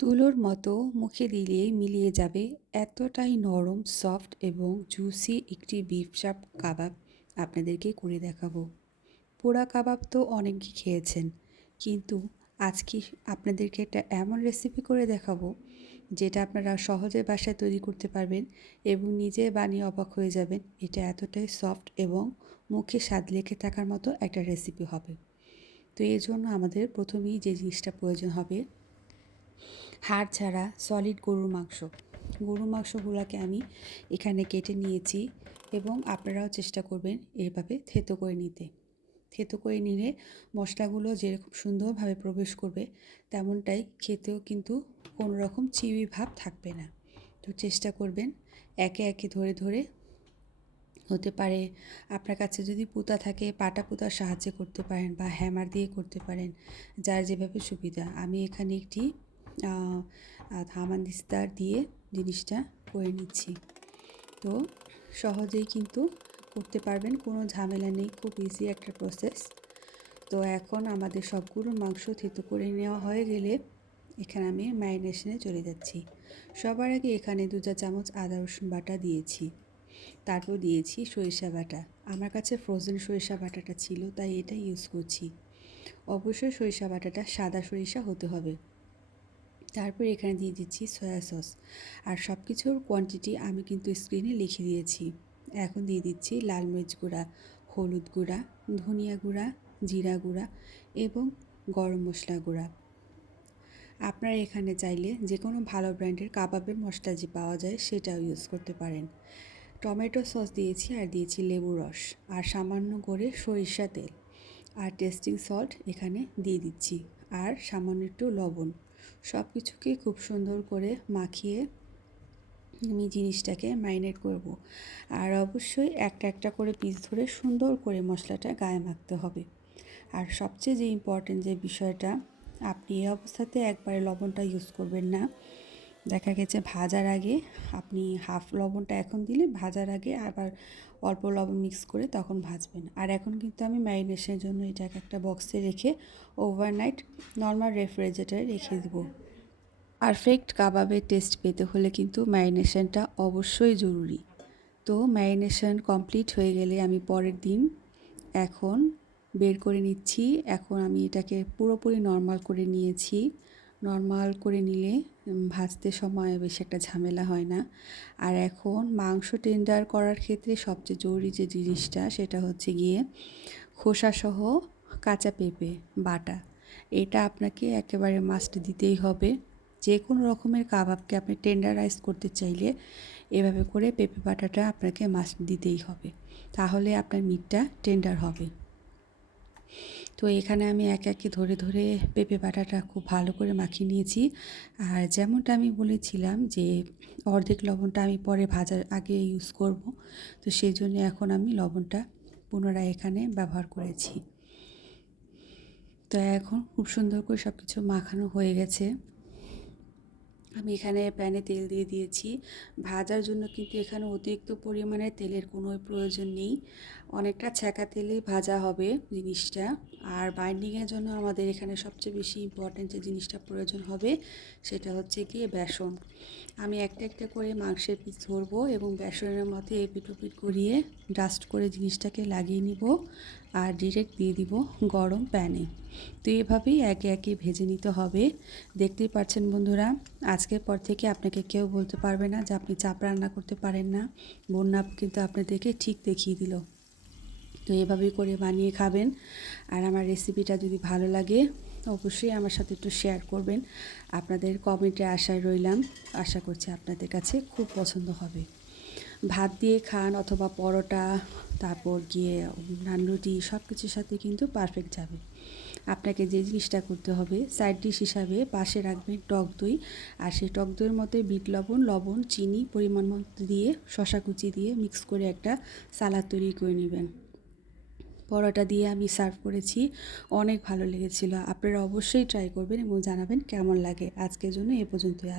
তুলোর মতো মুখে দিলে মিলিয়ে যাবে এতটাই নরম সফট এবং জুসি একটি বিফ চাপ কাবাব আপনাদেরকে করে দেখাবো। পোড়া কাবাব তো অনেকেই খেয়েছেন, কিন্তু আজকে আপনাদেরকে একটা এমন রেসিপি করে দেখাবো যেটা আপনারা সহজে বাসায় তৈরি করতে পারবেন এবং নিজে বানিয়ে অবাক হয়ে যাবেন। এটা এতটাই সফট এবং মুখে স্বাদ লেগে থাকার মতো একটা রেসিপি হবে। তো এর জন্য আমাদের প্রথমেই যে জিনিসটা প্রয়োজন হবে, হাড় ছাড়া সলিড গরুর মাংস। গরুর মাংসগুলোকে আমি এখানে কেটে নিয়েছি এবং আপনারাও চেষ্টা করবেন এভাবে থেতো করে নিতে। থেতো করে নিলে মশলাগুলো যেরকম সুন্দরভাবে প্রবেশ করবে, তেমনটাই খেতেও কিন্তু কোনো রকম চিউই ভাব থাকবে না। তো চেষ্টা করবেন একে একে ধরে ধরে, হতে পারে আপনার কাছে যদি পুঁতা থাকে পাটা পুঁতার সাহায্যে করতে পারেন বা হ্যামার দিয়ে করতে পারেন, যার যেভাবে সুবিধা। আমি এখানে একটি হামানদিস্তার দিয়ে জিনিসটা করে নিচ্ছি। তো সহজেই কিন্তু করতে পারবেন, কোনো ঝামেলা নেই, খুব ইজি একটা প্রসেস। তো এখন আমাদের সবগুলো মাংস থেতো করে নেওয়া হয়ে গেলে এখানে আমি ম্যারিনেশনে চলে যাচ্ছি। সবার আগে এখানে 2 চা চামচ আদা রসুন বাটা দিয়েছি, তারপর দিয়েছি সরিষা বাটা। আমার কাছে ফ্রোজেন সরিষা বাটাটা ছিল, তাই এটা ইউজ করছি। অবশ্যই সরিষা বাটাটা সাদা সরিষা হতে হবে। তারপর এখানে দিয়ে দিচ্ছি সয়া সস, আর সব কিছুর কোয়ান্টিটি আমি কিন্তু স্ক্রিনে লিখে দিয়েছি। এখন দিয়ে দিচ্ছি লাল মরিচ গুঁড়া, হলুদ গুঁড়া, ধনিয়া গুঁড়া, জিরা গুঁড়া এবং গরম মশলা গুঁড়া। আপনারা এখানে চাইলে যে কোনো ভালো ব্র্যান্ডের কাবাবের মশলা যে পাওয়া যায় সেটাও ইউজ করতে পারেন। টমেটো সস দিয়েছি, আর দিয়েছি লেবু রস, আর সামান্য করে সরিষা তেল, আর টেস্টিং সল্ট এখানে দিয়ে দিচ্ছি, আর সামান্য একটু লবণ। সব কিছুকে খুব সুন্দর করে মাখিয়ে আমি জিনিসটাকে ম্যারিনেট করব। আর অবশ্যই একটা একটা করে পিস ধরে সুন্দর করে মশলাটা গায়ে মাখতে হবে। আর সবচেয়ে যে ইম্পর্টেন্ট যে বিষয়টা, আপনি এই অবস্থাতে একবারে লবণটা ইউজ করবেন না। দেখা গেছে ভাজার আগে আপনি হাফ লবণটা এখন দিলে ভাজার আগে আবার অল্প লবণ মিক্স করে তখন ভাজবেন। আর এখন কিন্তু আমি ম্যারিনেশনের জন্য এটাকে একটা বক্সে রেখে ওভারনাইট নর্মাল রেফ্রিজারেটরে রেখে দেবো। পারফেক্ট কাবাবের টেস্ট পেতে হলে কিন্তু ম্যারিনেশনটা অবশ্যই জরুরি। তো ম্যারিনেশন কমপ্লিট হয়ে গেলে আমি পরের দিন এখন বের করে নিচ্ছি। এখন আমি এটাকে পুরোপুরি নর্মাল করে নিয়েছি। নর্মাল করে নিলে ভাজতে সময় বেশি একটা ঝামেলা হয় না। আর এখন মাংস টেন্ডার করার ক্ষেত্রে সবচেয়ে জরুরি যে জিনিসটা, সেটা হচ্ছে গিয়ে খোসাসহ কাঁচা পেঁপে বাটা। এটা আপনাকে একেবারে মাস্ট দিতেই হবে। যে কোনো রকমের কাবাবকে আপনি টেন্ডারাইজ করতে চাইলে এভাবে করে পেঁপে বাটাটা আপনাকে মাস্ট দিতেই হবে, তাহলে আপনার মিটটা টেন্ডার হবে। তো এখানে আমি একে একে ধরে ধরে পেঁপে বাটাটা খুব ভালো করে মাখিয়ে নিয়েছি। আর যেমনটা আমি বলেছিলাম যে অর্ধেক লবণটা আমি পরে ভাজার আগে ইউজ করব, তো সেই জন্য এখন আমি লবণটা পুনরায় এখানে ব্যবহার করেছি। তো এখন খুব সুন্দর করে সব কিছু মাখানো হয়ে গেছে। আমি এখানে প্যানে তেল দিয়ে দিয়েছি। ভাজার জন্য কিন্তু এখানে অতিরিক্ত পরিমাণে তেলের কোনো প্রয়োজন নেই, অনেকটা ছ্যাঁকা তেলেই ভাজা হবে জিনিসটা। আর বাইন্ডিংয়ের জন্য আমাদের এখানে সবচেয়ে বেশি ইম্পর্ট্যান্ট যে জিনিসটা প্রয়োজন হবে, সেটা হচ্ছে গিয়ে বেসন। আমি একটা একটা করে মাংসের পিস ধরবো এবং বেসনের মধ্যে এপিট ওপিট করিয়ে ডাস্ট করে জিনিসটাকে লাগিয়ে নিব, আর ডিরেক্ট দিয়ে দিব গরম প্যানে। তো এভাবেই একে একে ভেজে নিতে হবে। দেখতেই পাচ্ছেন বন্ধুরা, আজকের পর থেকে আপনাকে কেউ বলতে পারবে না যে আপনি চাপ রান্না করতে পারেন না। বন্যা কিন্তু আপনাদেরকে ঠিক দেখিয়ে দিল। তো এভাবেই করে বানিয়ে খাবেন। আর আমার রেসিপিটা যদি ভালো লাগে অবশ্যই আমার সাথে একটু শেয়ার করবেন। আপনাদের কমেন্টে আশায় রইলাম, আশা করছি আপনাদের কাছে খুব পছন্দ হবে। ভাত দিয়ে খান অথবা পরোটা, তারপর গিয়ে নান রুটি, সব কিছুর সাথে কিন্তু পারফেক্ট যাবে। আপনাকে যে জিনিসটা করতে হবে, সাইড ডিশ হিসাবে পাশে রাখবেন টক দই, আর সেই টক দইয়ের মধ্যে বিট লবণ, চিনি পরিমাণ মতো দিয়ে শসা কুচি দিয়ে মিক্স করে একটা সালাদ তৈরি করে নেবেন। পরোটা দিয়ে আমি সার্ভ করেছি, অনেক ভালো লেগেছিল। আপনারা অবশ্যই ট্রাই করবেন এবং জানাবেন কেমন লাগে। আজকের জন্য এ পর্যন্তই।